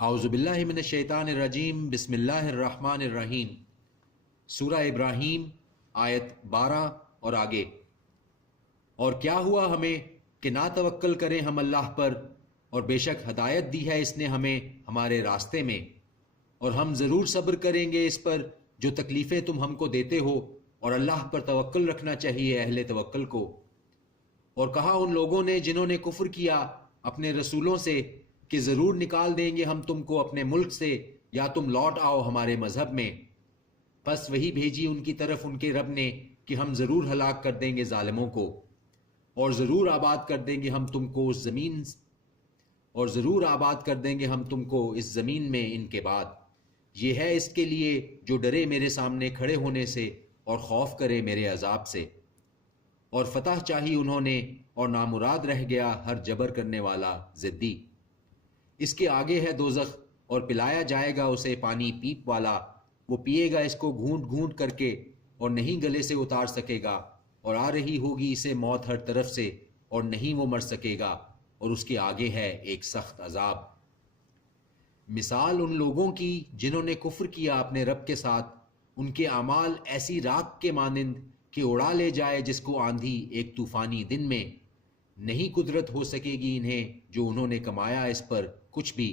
اعوذ باللہ من الشیطان الرجیم، بسم اللہ الرحمن الرحیم۔ سورہ ابراہیم آیت 12 اور آگے۔ اور کیا ہوا ہمیں کہ نہ توکل کریں ہم اللہ پر، اور بے شک ہدایت دی ہے اس نے ہمیں ہمارے راستے میں، اور ہم ضرور صبر کریں گے اس پر جو تکلیفیں تم ہم کو دیتے ہو، اور اللہ پر توکل رکھنا چاہیے اہل توکل کو۔ اور کہا ان لوگوں نے جنہوں نے کفر کیا اپنے رسولوں سے کہ ضرور نکال دیں گے ہم تم کو اپنے ملک سے، یا تم لوٹ آؤ ہمارے مذہب میں۔ پس وہی بھیجی ان کی طرف ان کے رب نے کہ ہم ضرور ہلاک کر دیں گے ظالموں کو، اور ضرور آباد کر دیں گے ہم تم کو اس زمین، اور ضرور آباد کر دیں گے ہم تم کو اس زمین میں ان کے بعد۔ یہ ہے اس کے لیے جو ڈرے میرے سامنے کھڑے ہونے سے اور خوف کرے میرے عذاب سے۔ اور فتح چاہی انہوں نے، اور نامراد رہ گیا ہر جبر کرنے والا ضدی۔ اس کے آگے ہے دوزخ، اور پلایا جائے گا اسے پانی پیپ والا، وہ پیے گا اس کو گھونٹ گھونٹ کر کے، اور نہیں گلے سے اتار سکے گا، اور آ رہی ہوگی اسے موت ہر طرف سے، اور نہیں وہ مر سکے گا، اور اس کے آگے ہے ایک سخت عذاب۔ مثال ان لوگوں کی جنہوں نے کفر کیا اپنے رب کے ساتھ، ان کے اعمال ایسی راکھ کے مانند کہ اڑا لے جائے جس کو آندھی ایک طوفانی دن میں، نہیں قدرت ہو سکے گی انہیں جو انہوں نے کمایا اس پر کچھ بھی،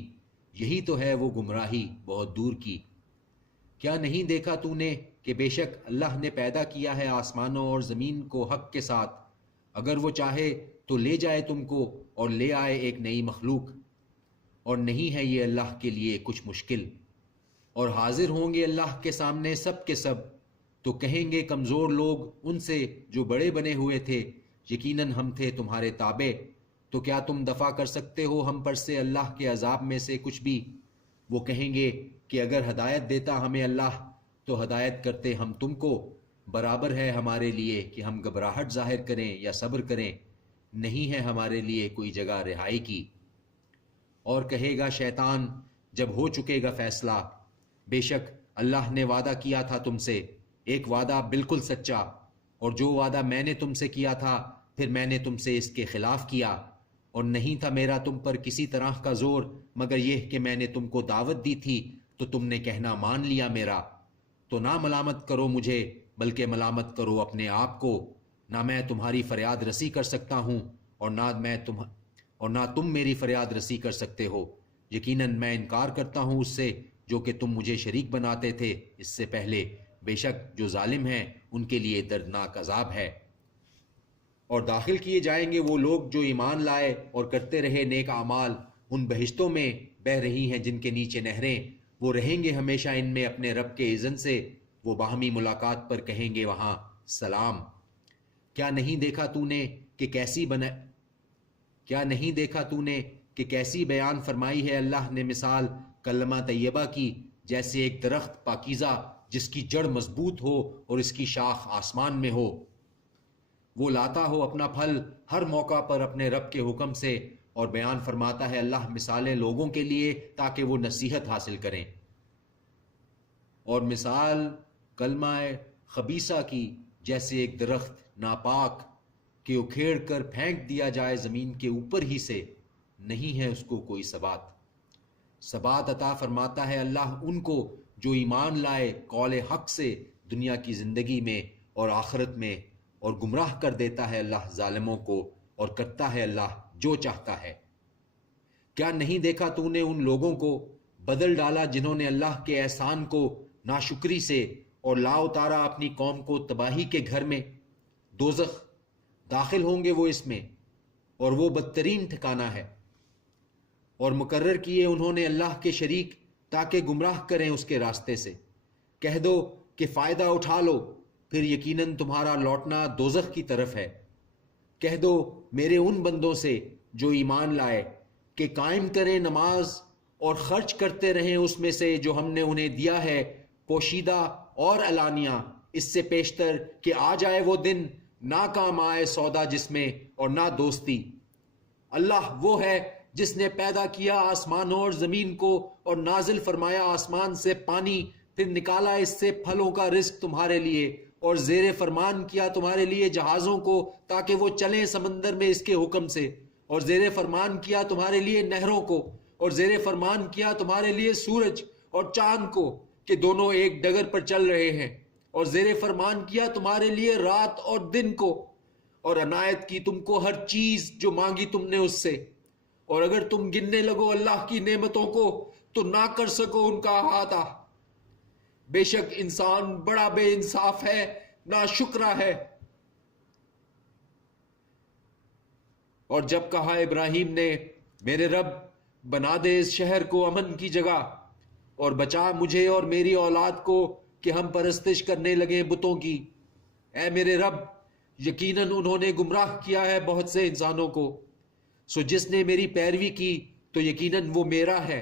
یہی تو ہے وہ گمراہی بہت دور کی۔ کیا نہیں دیکھا تو نے کہ بے شک اللہ نے پیدا کیا ہے آسمانوں اور زمین کو حق کے ساتھ، اگر وہ چاہے تو لے جائے تم کو اور لے آئے ایک نئی مخلوق، اور نہیں ہے یہ اللہ کے لیے کچھ مشکل۔ اور حاضر ہوں گے اللہ کے سامنے سب کے سب، تو کہیں گے کمزور لوگ ان سے جو بڑے بنے ہوئے تھے، یقیناً ہم تھے تمہارے تابع، تو کیا تم دفع کر سکتے ہو ہم پر سے اللہ کے عذاب میں سے کچھ بھی؟ وہ کہیں گے کہ اگر ہدایت دیتا ہمیں اللہ تو ہدایت کرتے ہم تم کو، برابر ہے ہمارے لیے کہ ہم گھبراہٹ ظاہر کریں یا صبر کریں، نہیں ہے ہمارے لیے کوئی جگہ رہائی کی۔ اور کہے گا شیطان جب ہو چکے گا فیصلہ، بے شک اللہ نے وعدہ کیا تھا تم سے، ایک وعدہ بالکل سچا، اور جو وعدہ میں نے تم سے کیا تھا پھر میں نے تم سے اس کے خلاف کیا، اور نہیں تھا میرا تم پر کسی طرح کا زور مگر یہ کہ میں نے تم کو دعوت دی تھی تو تم نے کہنا مان لیا میرا۔ تو نہ ملامت کرو مجھے بلکہ ملامت کرو اپنے آپ کو، نہ میں تمہاری فریاد رسی کر سکتا ہوں، اور نہ تم میری فریاد رسی کر سکتے ہو، یقیناً میں انکار کرتا ہوں اس سے جو کہ تم مجھے شریک بناتے تھے اس سے پہلے، بے شک جو ظالم ہیں ان کے لیے دردناک عذاب ہے۔ اور داخل کیے جائیں گے وہ لوگ جو ایمان لائے اور کرتے رہے نیک اعمال، ان بہشتوں میں بہ رہی ہیں جن کے نیچے نہریں، وہ رہیں گے ہمیشہ ان میں اپنے رب کے اذن سے، وہ باہمی ملاقات پر کہیں گے وہاں سلام۔ کیا نہیں دیکھا تو نے کہ کیسی بیان فرمائی ہے اللہ نے مثال کلمہ طیبہ کی، جیسے ایک درخت پاکیزہ جس کی جڑ مضبوط ہو اور اس کی شاخ آسمان میں ہو، وہ لاتا ہو اپنا پھل ہر موقع پر اپنے رب کے حکم سے۔ اور بیان فرماتا ہے اللہ مثالیں لوگوں کے لیے تاکہ وہ نصیحت حاصل کریں۔ اور مثال کلمہ خبیثہ کی جیسے ایک درخت ناپاک کہ اکھیڑ کر پھینک دیا جائے زمین کے اوپر ہی سے، نہیں ہے اس کو کوئی ثبات عطا فرماتا ہے اللہ ان کو جو ایمان لائے قول حق سے دنیا کی زندگی میں اور آخرت میں، اور گمراہ کر دیتا ہے اللہ ظالموں کو، اور کرتا ہے اللہ جو چاہتا ہے۔ کیا نہیں دیکھا تو نے ان لوگوں کو بدل ڈالا جنہوں نے اللہ کے احسان کو ناشکری سے، اور لا اتارا اپنی قوم کو تباہی کے گھر میں، دوزخ، داخل ہوں گے وہ اس میں، اور وہ بدترین ٹھکانہ ہے۔ اور مقرر کیے انہوں نے اللہ کے شریک تاکہ گمراہ کریں اس کے راستے سے۔ کہہ دو کہ فائدہ اٹھا لو، پھر یقیناً تمہارا لوٹنا دوزخ کی طرف ہے۔ کہہ دو میرے ان بندوں سے جو ایمان لائے کہ قائم کریں نماز اور خرچ کرتے رہیں اس میں سے جو ہم نے انہیں دیا ہے، پوشیدہ اور علانیہ، اس سے پیشتر کہ آ جائے وہ دن نہ کام آئے سودا جس میں اور نہ دوستی۔ اللہ وہ ہے جس نے پیدا کیا آسمانوں اور زمین کو، اور نازل فرمایا آسمان سے پانی، پھر نکالا اس سے پھلوں کا رزق تمہارے لیے، اور زیر فرمان کیا تمہارے لیے جہازوں کو تاکہ وہ چلیں سمندر میں اس کے حکم سے، اور زیر فرمان کیا تمہارے لیے نہروں کو، اور زیر فرمان کیا تمہارے لیے سورج اور چاند کو کہ دونوں ایک ڈگر پر چل رہے ہیں، اور زیر فرمان کیا تمہارے لیے رات اور دن کو، اور عنایت کی تم کو ہر چیز جو مانگی تم نے اس سے، اور اگر تم گننے لگو اللہ کی نعمتوں کو تو نہ کر سکو ان کا احاطہ۔ بے شک انسان بڑا بے انصاف ہے، ناشکرا ہے۔ اور جب کہا ابراہیم نے میرے رب بنا دے اس شہر کو امن کی جگہ، اور بچا مجھے اور میری اولاد کو کہ ہم پرستش کرنے لگیں بتوں کی، اے میرے رب یقیناً انہوں نے گمراہ کیا ہے بہت سے انسانوں کو، سو جس نے میری پیروی کی تو یقیناً وہ میرا ہے،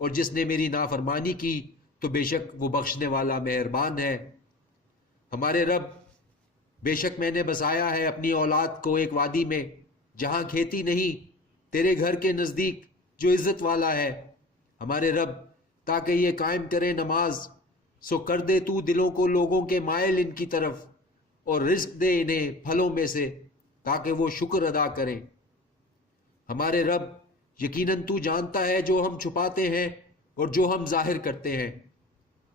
اور جس نے میری نافرمانی کی تو بے شک وہ بخشنے والا مہربان ہے۔ ہمارے رب بے شک میں نے بسایا ہے اپنی اولاد کو ایک وادی میں جہاں کھیتی نہیں، تیرے گھر کے نزدیک جو عزت والا ہے، ہمارے رب تاکہ یہ قائم کرے نماز، سو کر دے تو دلوں کو لوگوں کے مائل ان کی طرف، اور رزق دے انہیں پھلوں میں سے تاکہ وہ شکر ادا کریں۔ ہمارے رب یقیناً تو جانتا ہے جو ہم چھپاتے ہیں اور جو ہم ظاہر کرتے ہیں،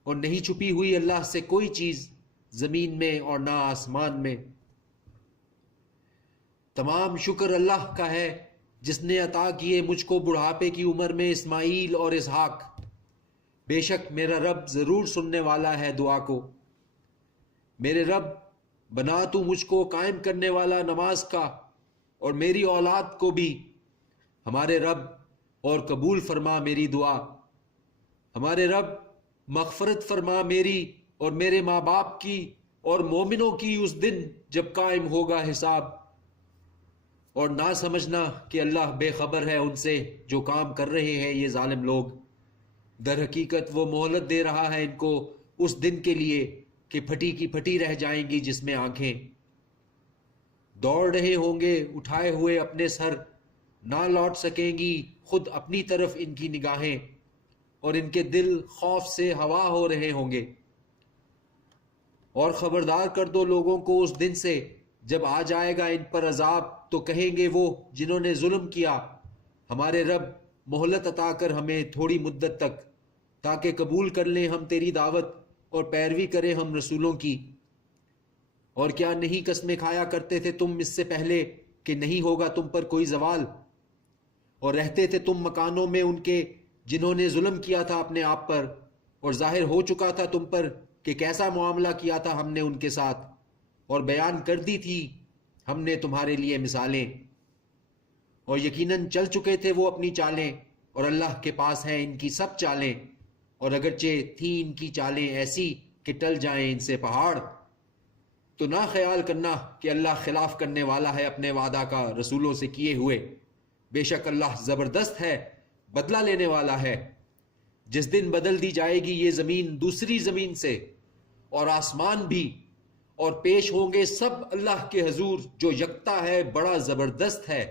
اور نہیں چھپی ہوئی اللہ سے کوئی چیز زمین میں اور نہ آسمان میں۔ تمام شکر اللہ کا ہے جس نے عطا کیے مجھ کو بڑھاپے کی عمر میں اسماعیل اور اسحاق، بے شک میرا رب ضرور سننے والا ہے دعا کو۔ میرے رب بنا تو مجھ کو قائم کرنے والا نماز کا اور میری اولاد کو بھی، ہمارے رب اور قبول فرما میری دعا۔ ہمارے رب مغفرت فرما میری اور میرے ماں باپ کی اور مومنوں کی اس دن جب قائم ہوگا حساب، اور نہ سمجھنا کہ اللہ بے خبر ہے ان سے جو کام کر رہے ہیں یہ ظالم لوگ۔ در حقیقت وہ مہلت دے رہا ہے ان کو اس دن کے لیے کہ پھٹی کی پھٹی رہ جائیں گی جس میں آنکھیں۔ دوڑ رہے ہوں گے اٹھائے ہوئے اپنے سر، نہ لوٹ سکیں گی خود اپنی طرف ان کی نگاہیں، اور ان کے دل خوف سے ہوا ہو رہے ہوں گے۔ اور خبردار کر دو لوگوں کو اس دن سے جب آ جائے گا ان پر عذاب تو کہیں گے وہ جنہوں نے ظلم کیا، ہمارے رب مہلت عطا کر ہمیں تھوڑی مدت تک تاکہ قبول کر لیں ہم تیری دعوت اور پیروی کریں ہم رسولوں کی۔ اور کیا نہیں قسمیں کھایا کرتے تھے تم اس سے پہلے کہ نہیں ہوگا تم پر کوئی زوال، اور رہتے تھے تم مکانوں میں ان کے جنہوں نے ظلم کیا تھا اپنے آپ پر، اور ظاہر ہو چکا تھا تم پر کہ کیسا معاملہ کیا تھا ہم نے ان کے ساتھ، اور بیان کر دی تھی ہم نے تمہارے لیے مثالیں، اور یقیناً چل چکے تھے وہ اپنی چالیں، اور اللہ کے پاس ہیں ان کی سب چالیں، اور اگرچہ تھیں ان کی چالیں ایسی کہ ٹل جائیں ان سے پہاڑ، تو نہ خیال کرنا کہ اللہ خلاف کرنے والا ہے اپنے وعدہ کا رسولوں سے کیے ہوئے، بے شک اللہ زبردست ہے، بدلہ لینے والا ہے۔ جس دن بدل دی جائے گی یہ زمین دوسری زمین سے اور آسمان بھی، اور پیش ہوں گے سب اللہ کے حضور جو یکتا ہے بڑا زبردست ہے،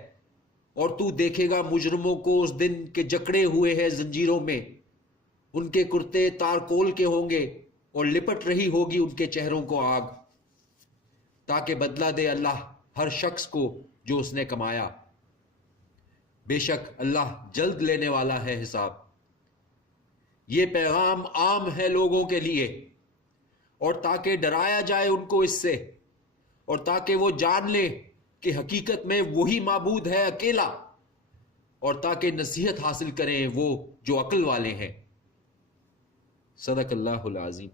اور تو دیکھے گا مجرموں کو اس دن کے جکڑے ہوئے ہیں زنجیروں میں، ان کے کرتے تارکول کے ہوں گے اور لپٹ رہی ہوگی ان کے چہروں کو آگ، تاکہ بدلہ دے اللہ ہر شخص کو جو اس نے کمایا۔ بے شک اللہ جلد لینے والا ہے حساب۔ یہ پیغام عام ہے لوگوں کے لیے، اور تاکہ ڈرایا جائے ان کو اس سے، اور تاکہ وہ جان لیں کہ حقیقت میں وہی معبود ہے اکیلا، اور تاکہ نصیحت حاصل کریں وہ جو عقل والے ہیں۔ صدق اللہ العظیم۔